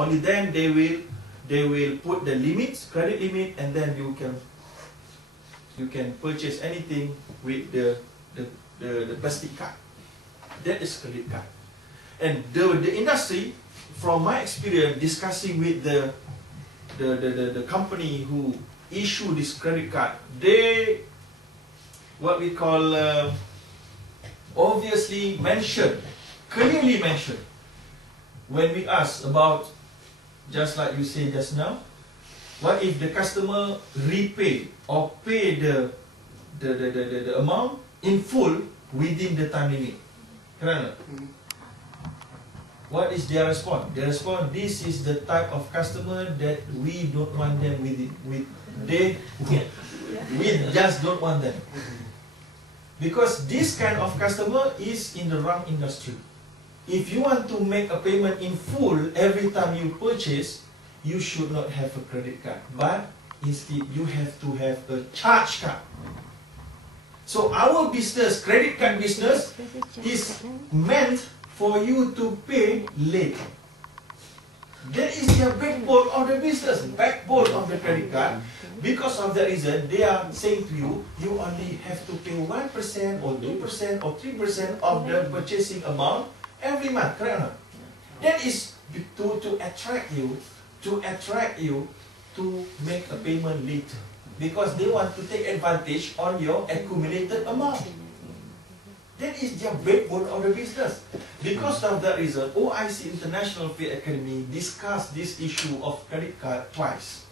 Only then they will put the limits, credit limit, and then you can purchase anything with the plastic card. That is credit card. And the industry, from my experience discussing with the company who issue this credit card, they what we call obviously mentioned, clearly mentioned, when we ask about, just like you say just now, what if the customer repay or pay the amount in full within the time limit? Correct? What is their response? Their response, this is the type of customer that we don't want them we just don't want them. Because this kind of customer is in the wrong industry. If you want to make a payment in full every time you purchase, you should not have a credit card, but instead you have to have a charge card. So our business, credit card business, is meant for you to pay late. That is the backbone of the business, backbone of the credit card. Because of that reason, they are saying to you, you only have to pay 1% or 2% or 3% of the purchasing amount every month. Correct? That is to attract you to make a payment later, because they want to take advantage on your accumulated amount. That is their backbone of the business. Because of that reason, OIC International Faith Academy discussed this issue of credit card twice.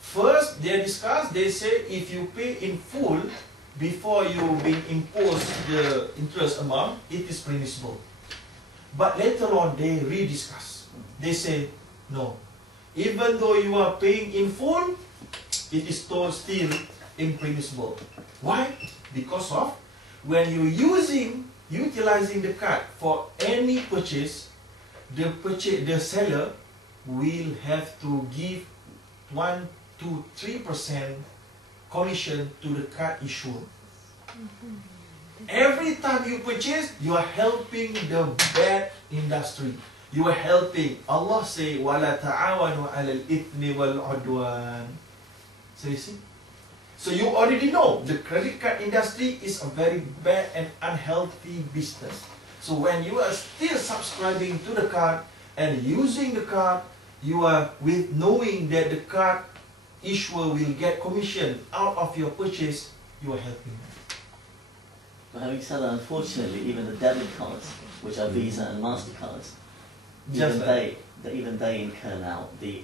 First, they say if you pay in full before you being imposed the interest amount, it is permissible. But later on, they rediscuss. They say, no. Even though you are paying in full, it is still impermissible. Why? Because of when you're utilizing the card for any purchase, the seller will have to give 1 to 3% commission to the card issuer. Every time you purchase, you are helping the bad industry. You are helping. Allah say, وَلَا تَعَاوَنُوا عَلَى الْإِثْمِ وَالْعُدْوَانِ. So you see? So you already know the credit card industry is a very bad and unhealthy business. So when you are still subscribing to the card and using the card, you are with knowing that the card issuer will get commission out of your purchase, you are helping them. But having said that, unfortunately, even the debit cards, which are Visa and MasterCards, even they incur now, the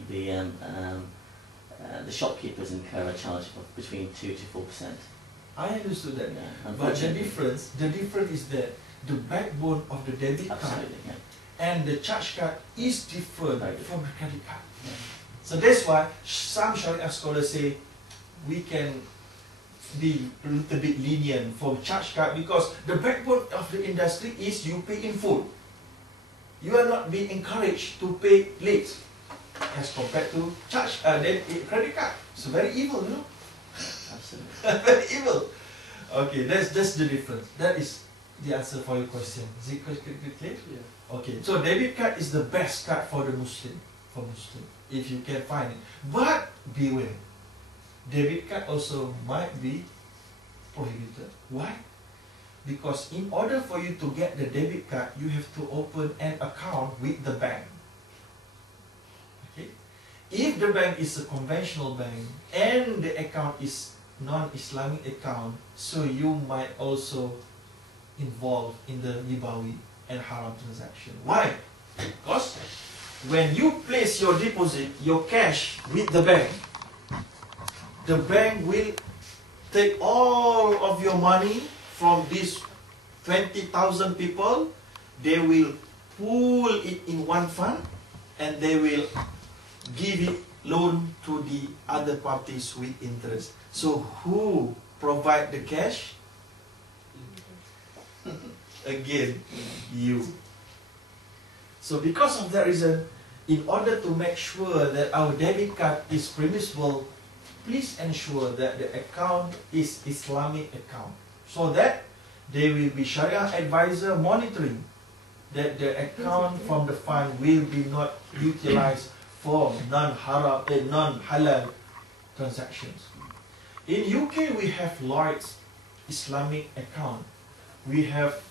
shopkeepers incur a charge of between 2 to 4%. I understood that. Yeah, but the difference is that the backbone of the debit card and the charge card is different from the credit card. Yeah. So that's why some Sharia scholars say we can be a little bit lenient for charge card, because the backbone of the industry is you pay in full. You are not being encouraged to pay late as compared to credit card. It's very evil, you know. Absolutely. Very evil. Okay, that's the difference. That is the answer for your question. Is it clear? Yeah. Okay, so debit card is the best card for the Muslim, if you can find it. But beware, debit card also might be prohibited. Why? Because in order for you to get the debit card, you have to open an account with the bank. Okay? If the bank is a conventional bank and the account is non-Islamic account, so you might also involve in the ribawi and haram transaction. Why? Because when you place your deposit, your cash with the bank will take all of your money from these 20,000 people. They will pool it in one fund and they will give it loan to the other parties with interest. So who provide the cash? Again, you. So because of that reason, in order to make sure that our debit card is permissible, please ensure that the account is Islamic account, so that there will be Sharia advisor monitoring that the account from the fund will be not utilized for non-halal transactions. In UK we have Lloyd's Islamic account, we have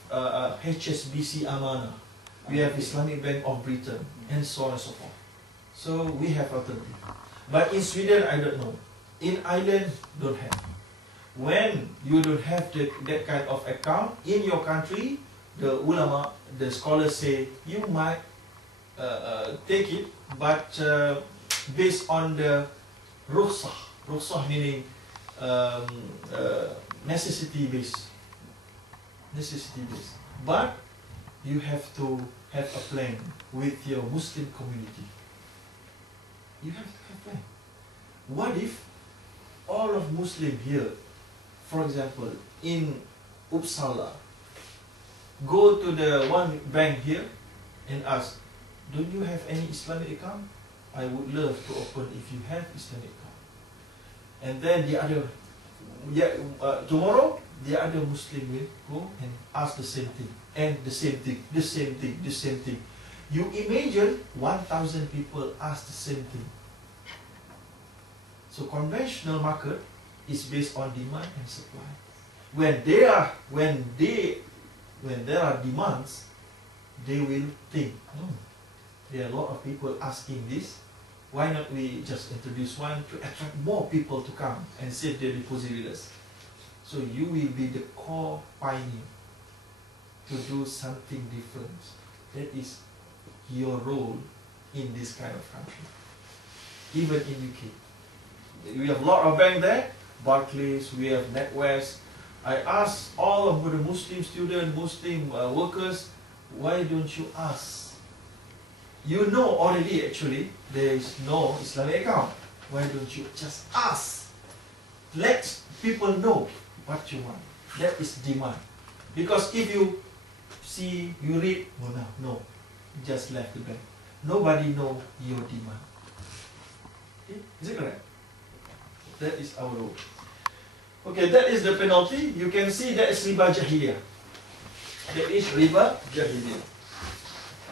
HSBC Amana, we have Islamic Bank of Britain, and so on and so forth. So we have alternative. But in Sweden, I don't know. In Ireland, don't have. When you don't have that kind of account in your country, the ulama, the scholars say you might take it, but based on the rukhsah. Rukhsah meaning necessity based. But you have to have a plan with your Muslim community. You have to have a plan. What if all of Muslim here, for example, in Uppsala, go to the one bank here and ask, don't you have any Islamic account? I would love to open if you have Islamic account. And then the other, tomorrow, the other Muslim will go and ask the same thing, and the same thing. You imagine 1,000 people ask the same thing. So conventional market is based on demand and supply. When there are demands, they will think, there are a lot of people asking this. Why not we just introduce one to attract more people to come and save their deposit with us? So you will be the core pioneer to do something different. That is your role in this kind of country. Even in UK. We have a lot of banks there, Barclays, we have NatWest. I ask all of the Muslim students, Muslim workers, why don't you ask? You know already actually, there is no Islamic account. Why don't you just ask? Let people know what you want. That is demand. Because if you see, you read, no, just left the bank. Nobody know your demand. Okay? Is it correct? That is our rule. Okay, that is the penalty. You can see that is riba jahiliyah. That is riba jahiliyah.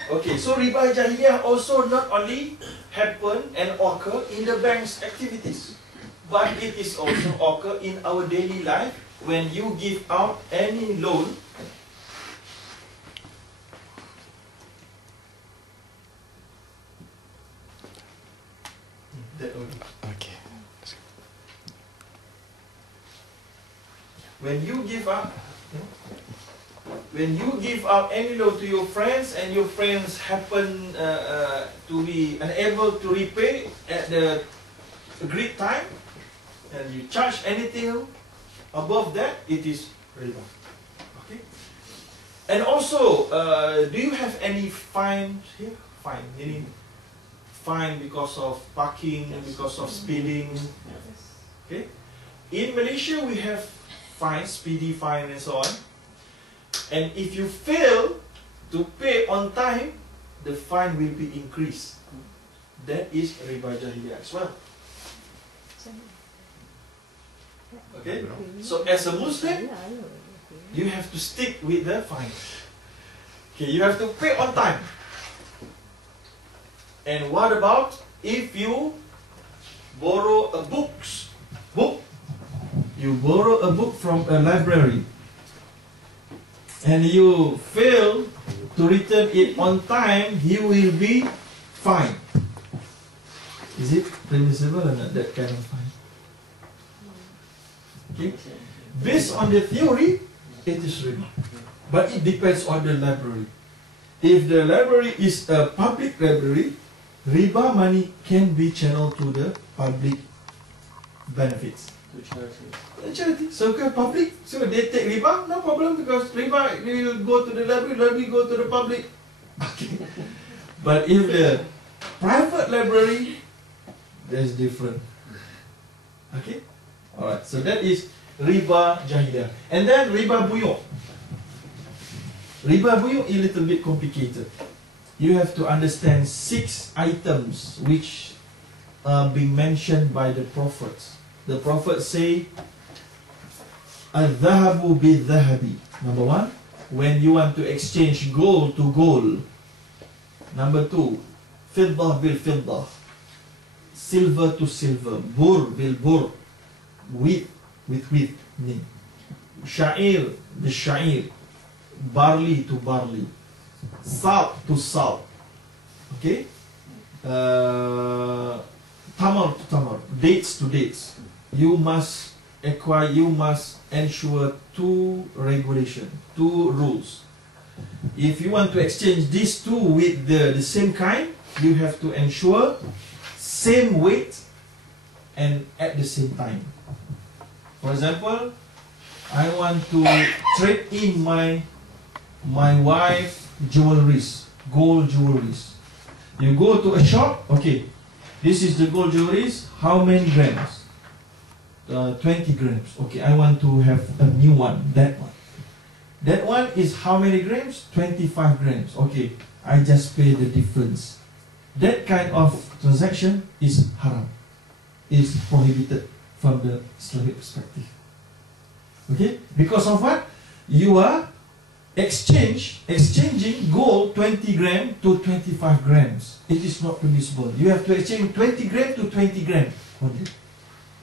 Okay, so riba jahiliyah also not only happen and occur in the bank's activities, but it is also occur in our daily life when you give out any loan. Okay. When you give out any loan to your friends and your friends happen to be unable to repay at the agreed time, and you charge anything above that, it is riba. Okay. And also, do you have any fine here? Fine, meaning fine because of parking, because of speeding. Okay. In Malaysia, we have fine, speedy fine, and so on. And if you fail to pay on time, the fine will be increased. That is riba jahiliyah as well. Okay? So as a Muslim, you have to stick with the fine. Okay, you have to pay on time. And what about if you borrow a book? You borrow a book from a library and you fail to return it on time, you will be fined. Is it permissible or not, that kind of fine? Okay. Based on the theory, it is riba. But it depends on the library. If the library is a public library, riba money can be channeled to the public benefits. To charities. Charity. So public, so they take riba, no problem, because riba will go to the library go to the public. Okay. But if the private library, that's different. Okay? Alright, so that is riba jahiliyah. And then riba buyuk. Riba buyuk is a little bit complicated. You have to understand 6 items which are being mentioned by the prophets. The prophets say, Al-dhahabu bil-dhahabi. Number 1, when you want to exchange gold to gold. Number 2, fiddah bil-fiddah. silver to silver, bur bil bur, wheat with wheat, sha'ir the sha'ir, barley to barley, salt to salt, okay, tamar to tamar, dates to dates. You must acquire, you must ensure two regulation, two rules. If you want to exchange these two with the same kind, you have to ensure same weight and at the same time. For example, I want to trade in my wife jewelries, gold jewelries. You go to a shop, okay, this is the gold jewelries, how many grams? 20 grams. Okay, I want to have a new one, that one. That one is how many grams? 25 grams. Okay, I just pay the difference. That kind of transaction is haram, is prohibited from the Islamic perspective. Okay, because of what? You are exchanging gold 20 grams to 25 grams. It is not permissible. You have to exchange 20 grams to 20 grams only.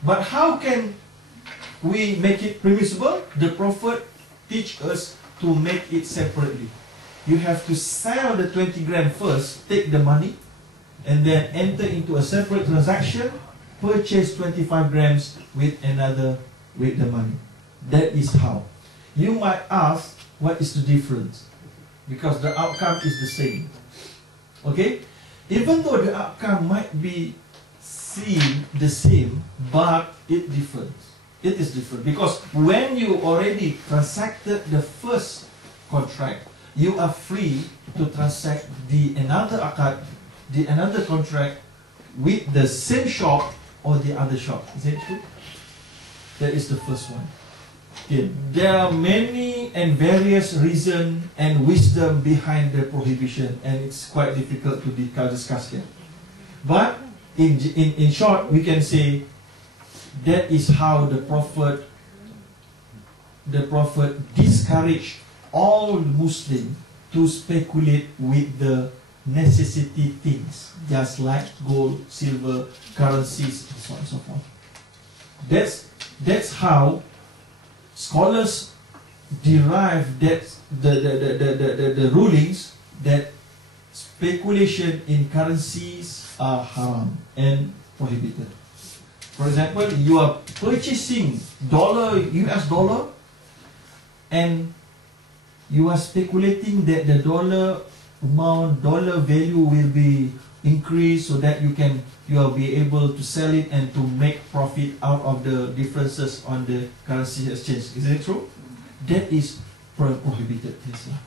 But how can we make it permissible? The Prophet teach us to make it separately. You have to sell the 20 grams first, take the money, and then enter into a separate transaction, purchase 25 grams with another, with the money. That is how. You might ask, what is the difference? Because the outcome is the same. Okay? Even though the outcome might be seen the same, but it differs. It is different because when you already transacted the first contract, you are free to transact the another contract with the same shop or the other shop. Is it true? That is the first one. Okay. There are many and various reasons and wisdom behind the prohibition, and it's quite difficult to discuss here. But in short, we can say that is how the Prophet discouraged all Muslims to speculate with the necessity things, just like gold, silver, currencies, and so on and so forth. That's how scholars derive that the rulings that speculation in currencies are haram and prohibited. For example, you are purchasing US dollar, and you are speculating that the dollar amount, dollar value will be increased so that you will be able to sell it and to make profit out of the differences on the currency exchange. Is it true? That is prohibited in Islam.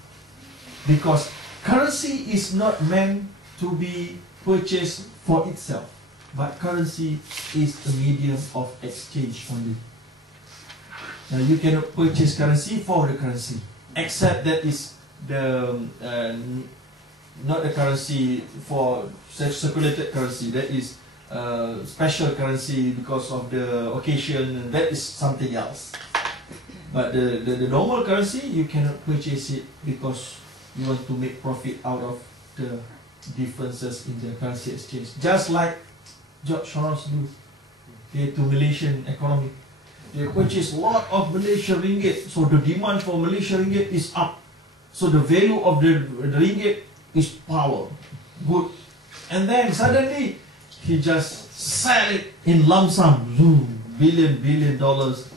Because currency is not meant to be purchased for itself, but currency is a medium of exchange only. Now you cannot purchase currency for the currency, except that is the not the currency for circulated currency. That is special currency because of the occasion. That is something else. But the normal currency, you cannot purchase it because you want to make profit out of the differences in the currency exchange. Just like George Soros do, okay, to Malaysian economy. They purchase a lot of Malaysian ringgit, so the demand for Malaysian ringgit is up. So the value of the ringgit is power, good. And then suddenly, he just sell it in lump sum, billion dollars.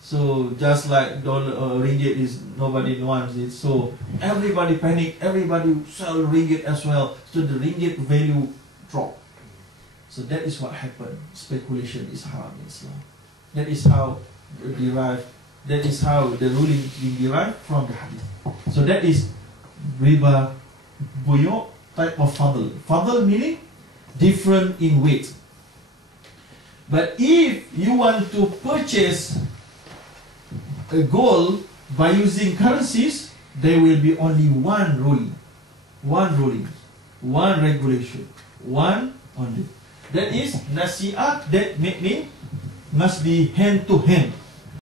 So just like ringgit is, nobody wants it. So everybody panic, everybody sell ringgit as well. So the ringgit value drop. So that is what happened. Speculation is haram in Islam. That is how derived. That is how the ruling is derived from the hadith. So that is riba buyu type of fadl. Fadl meaning different in weight. But if you want to purchase a gold by using currencies, there will be only one ruling, one regulation, one only. That is nasi'ah. That means must be hand to hand.